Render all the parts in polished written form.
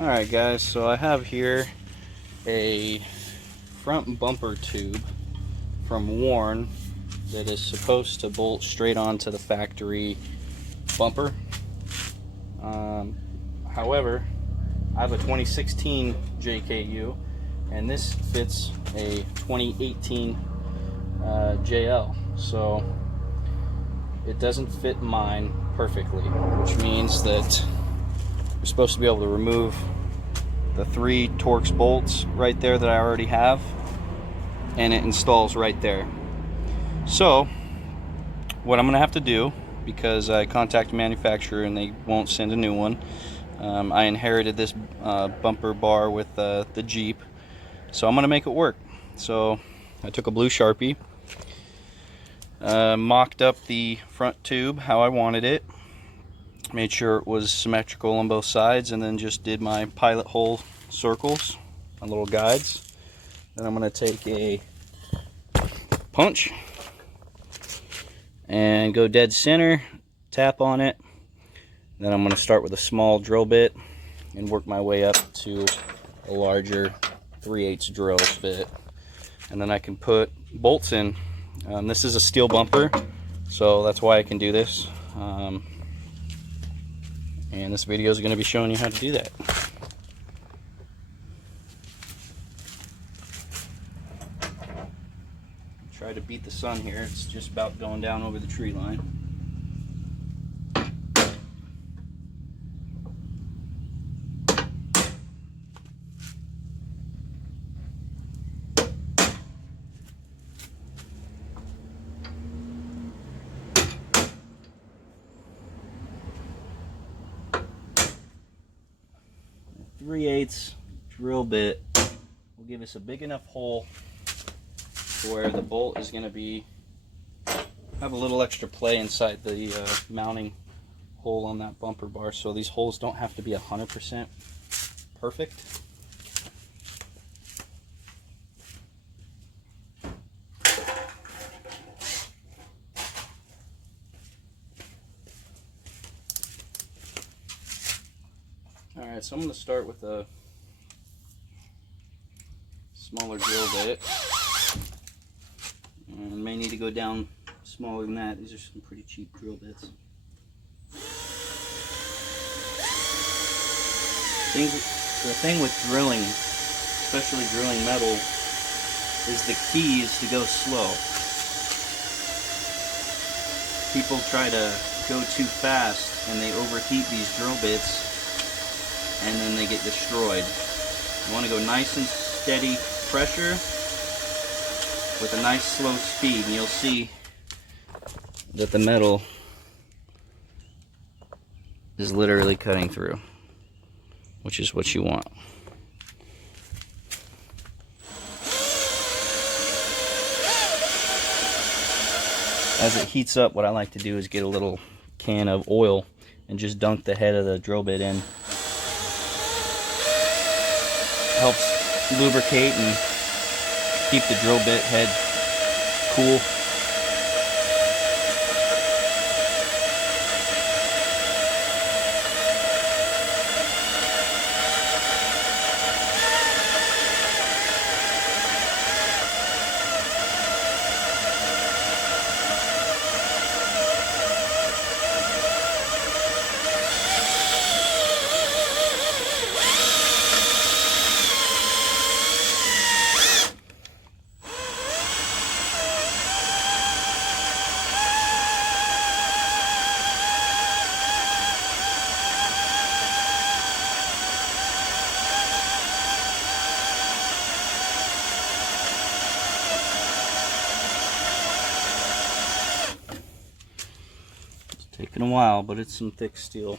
Alright guys, so I have here a front bumper tube from Warn that is supposed to bolt straight onto the factory bumper. However, I have a 2016 JKU and this fits a 2018 JL, so it doesn't fit mine perfectly, which means that you're supposed to be able to remove the 3 Torx bolts right there that I already have, and it installs right there. So what I'm gonna have to do, because I contacted the manufacturer and they won't send a new one, I inherited this bumper bar with the Jeep, so I'm gonna make it work. So I took a blue Sharpie, mocked up the front tube how I wanted it, made sure it was symmetrical on both sides, and then just did my pilot hole circles, my little guides. Then I'm going to take a punch and go dead center, tap on it. Then I'm going to start with a small drill bit and work my way up to a larger 3/8 drill bit, and then I can put bolts in. This is a steel bumper, so that's why I can do this. And this video is going to be showing you how to do that. Try to beat the sun here. It's just about going down over the tree line. The 3/8 drill bit will give us a big enough hole where the bolt is going to be have a little extra play inside the mounting hole on that bumper bar, so these holes don't have to be 100% perfect. Alright, so I'm going to start with a smaller drill bit. And may need to go down smaller than that. These are some pretty cheap drill bits. The thing with drilling, especially drilling metal, is the key is to go slow. People try to go too fast and they overheat these drill bits and then they get destroyed. You want to go nice and steady pressure with a nice slow speed, and you'll see that the metal is literally cutting through, which is what you want. As it heats up, what I like to do is get a little can of oil and just dunk the head of the drill bit in. Helps lubricate and keep the drill bit head cool. Taking a while, but it's some thick steel.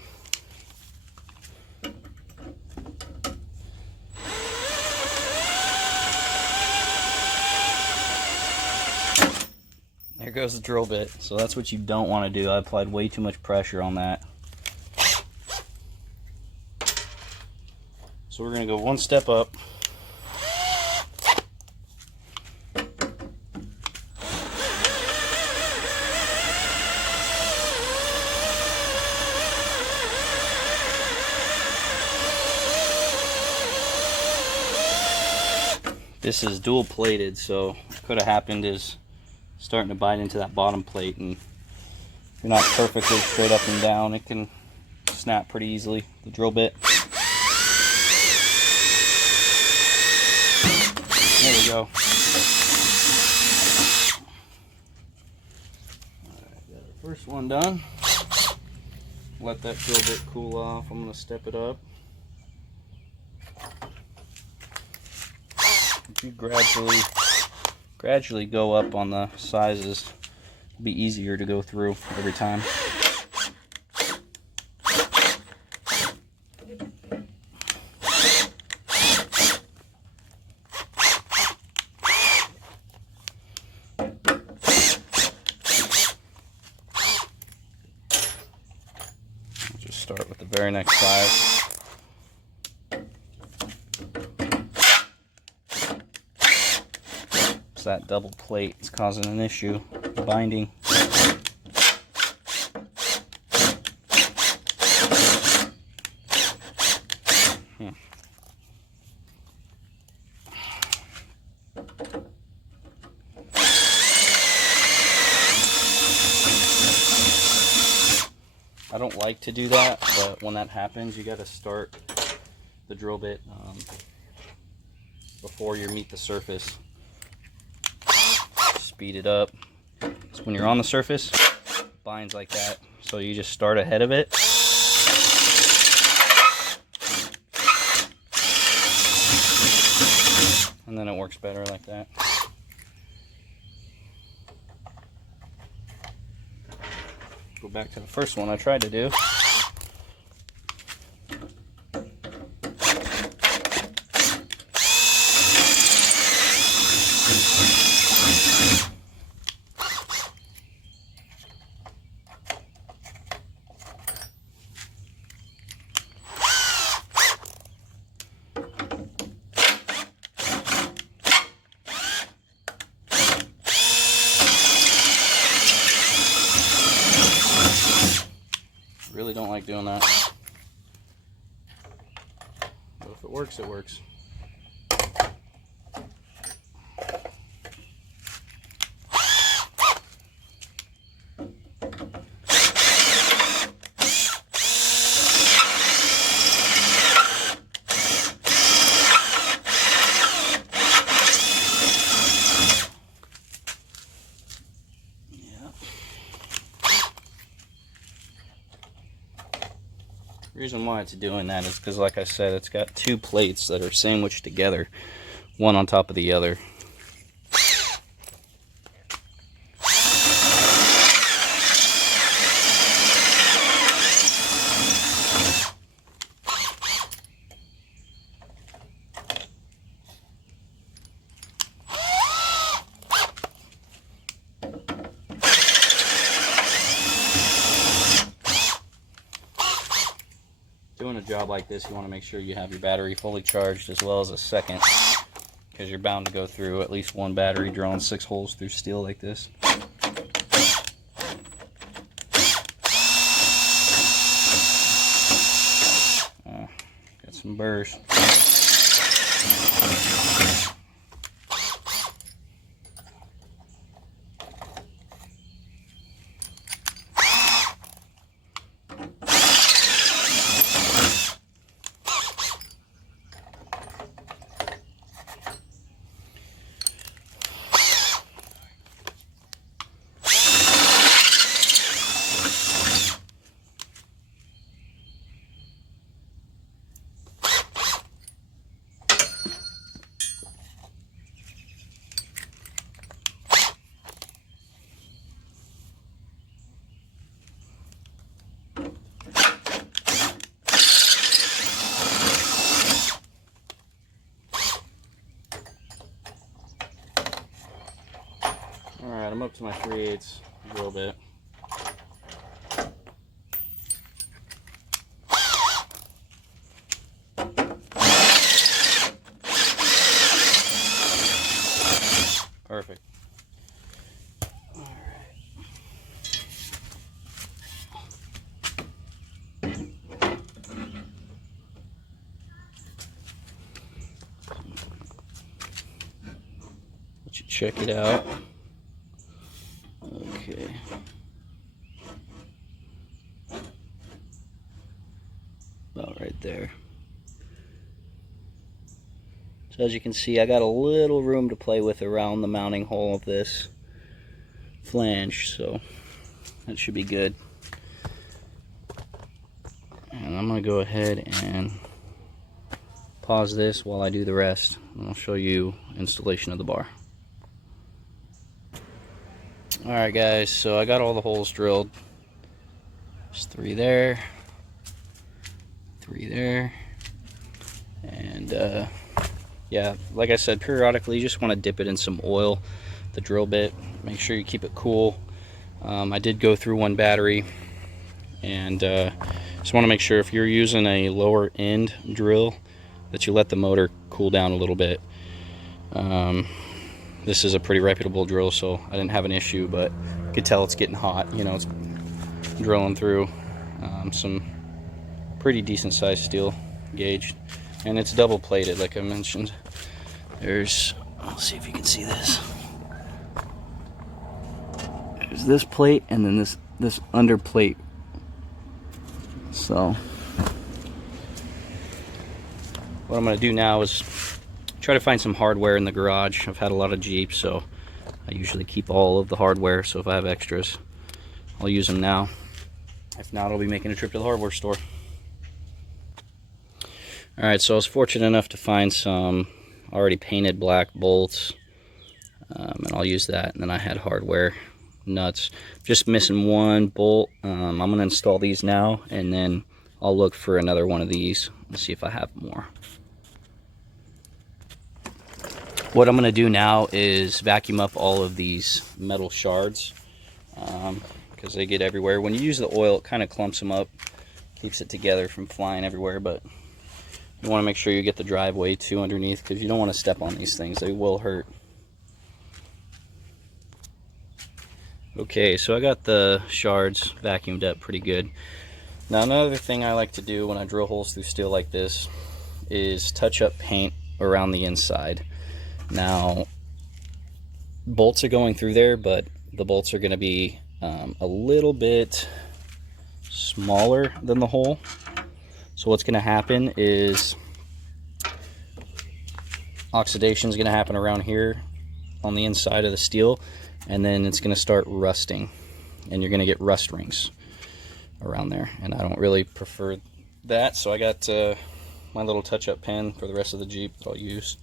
There goes the drill bit. So that's what you don't want to do. I applied way too much pressure on that. So we're going to go one step up. This is dual plated, so what could have happened is starting to bite into that bottom plate, and if you're not perfectly straight up and down, it can snap pretty easily, the drill bit. There we go. Alright, got our first one done. Let that drill bit cool off. I'm going to step it up. If you gradually go up on the sizes, it'll be easier to go through every time. Just start with the very next size. That double plate is causing an issue, binding. I don't like to do that, but when that happens, you got to start the drill bit before you meet the surface. Speed it up. So when you're on the surface, it binds like that. So you just start ahead of it. And then it works better like that. Go back to the first one I tried to do. Really don't like doing that, but if it works, it works. The reason why it's doing that is because, like I said, it's got two plates that are sandwiched together, one on top of the other. Doing a job like this, you want to make sure you have your battery fully charged as well as a second, because you're bound to go through at least one battery drilling 6 holes through steel like this. Got some burrs. Alright, I'm up to my 3/8 drill bit. Perfect. check it out. Okay. About right there. So as you can see, I got a little room to play with around the mounting hole of this flange, so that should be good. And I'm going to go ahead and pause this while I do the rest, and I'll show you installation of the bar. Alright guys, so I got all the holes drilled. There's 3 there, 3 there, and yeah, like I said, periodically you just want to dip it in some oil, the drill bit. Make sure you keep it cool. I did go through one battery, and just want to make sure if you're using a lower end drill that you let the motor cool down a little bit. This is a pretty reputable drill, so I didn't have an issue, but you could tell it's getting hot. You know, it's drilling through some pretty decent sized steel gauge, and it's double plated like I mentioned. There's, let's see if you can see this. There's this plate and then this under plate. So what I'm going to do now is try to find some hardware in the garage. I've had a lot of Jeeps, so I usually keep all of the hardware, so if I have extras, I'll use them now. If not, I'll be making a trip to the hardware store. Alright, so I was fortunate enough to find some already painted black bolts, and I'll use that. And then I had hardware nuts. Just missing one bolt. I'm going to install these now, and then I'll look for another one of these and see if I have more. What I'm going to do now is vacuum up all of these metal shards, because they get everywhere. When you use the oil, it kind of clumps them up, keeps it together from flying everywhere, but you want to make sure you get the driveway too underneath, because you don't want to step on these things. They will hurt. Okay, so I got the shards vacuumed up pretty good. Now another thing I like to do when I drill holes through steel like this is touch up paint around the inside. Now bolts are going through there, but the bolts are going to be a little bit smaller than the hole. So what's going to happen is oxidation is going to happen around here on the inside of the steel, and then it's going to start rusting, and you're going to get rust rings around there, and I don't really prefer that. So I got my little touch-up pen for the rest of the Jeep that I'll use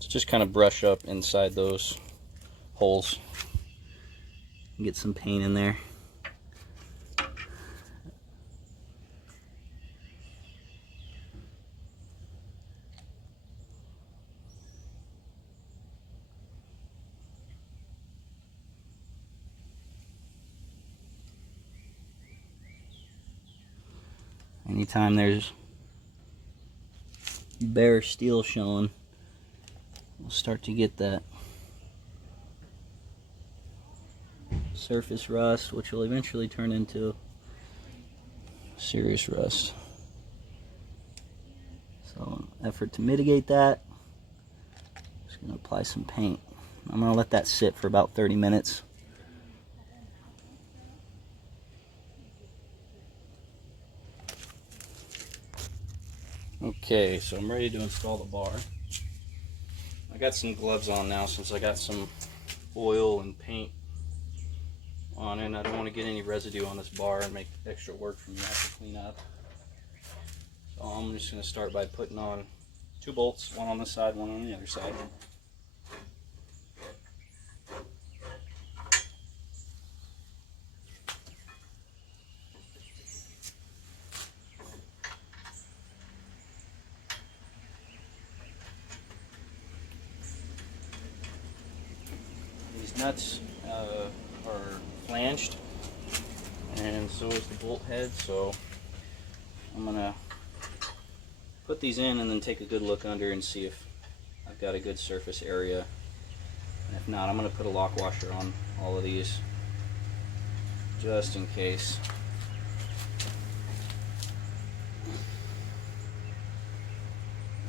to just kind of brush up inside those holes and get some paint in there. Anytime there's bare steel showing, we'll start to get that surface rust, which will eventually turn into serious rust. So, effort to mitigate that, just going to apply some paint. I'm going to let that sit for about 30 minutes. Okay, so I'm ready to install the bar. I got some gloves on now since I got some oil and paint on it, and I don't want to get any residue on this bar and make extra work for me to have to clean up. So I'm just going to start by putting on 2 bolts, one on this side, one on the other side. These nuts are flanged, and so is the bolt head, so I'm going to put these in and then take a good look under and see if I've got a good surface area. And if not, I'm going to put a lock washer on all of these just in case.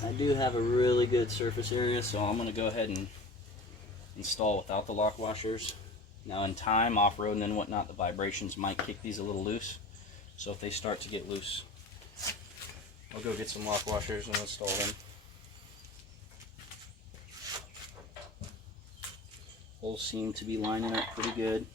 I do have a really good surface area, so I'm going to go ahead and install without the lock washers. Now in time, off-roading and whatnot, the vibrations might kick these a little loose. So if they start to get loose, I'll go get some lock washers and install them. Holes seem to be lining up pretty good.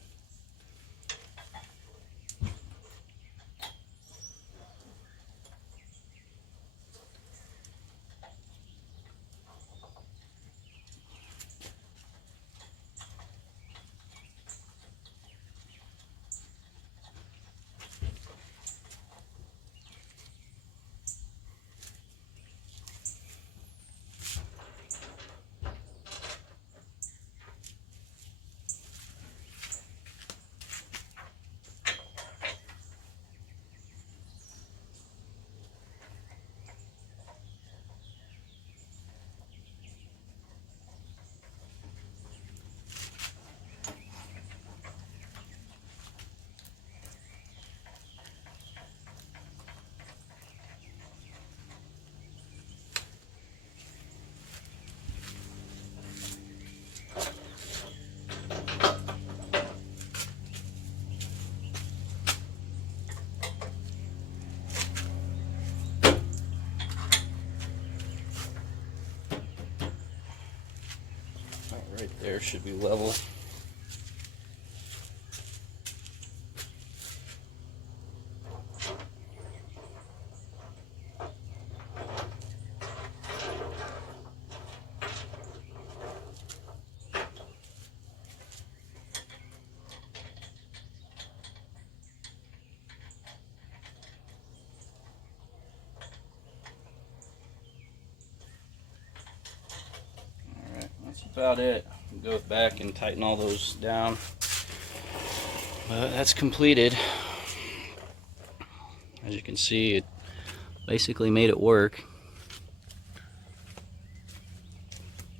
Right there should be level. That's about it. Go back and tighten all those down. But that's completed. As you can see, it basically made it work.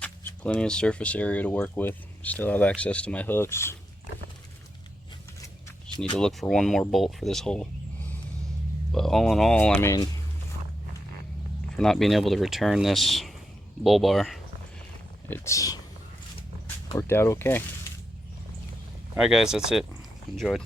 There's plenty of surface area to work with. Still have access to my hooks. Just need to look for one more bolt for this hole. But all in all, I mean, for not being able to return this bull bar, it's worked out okay. Alright guys, that's it. Enjoyed.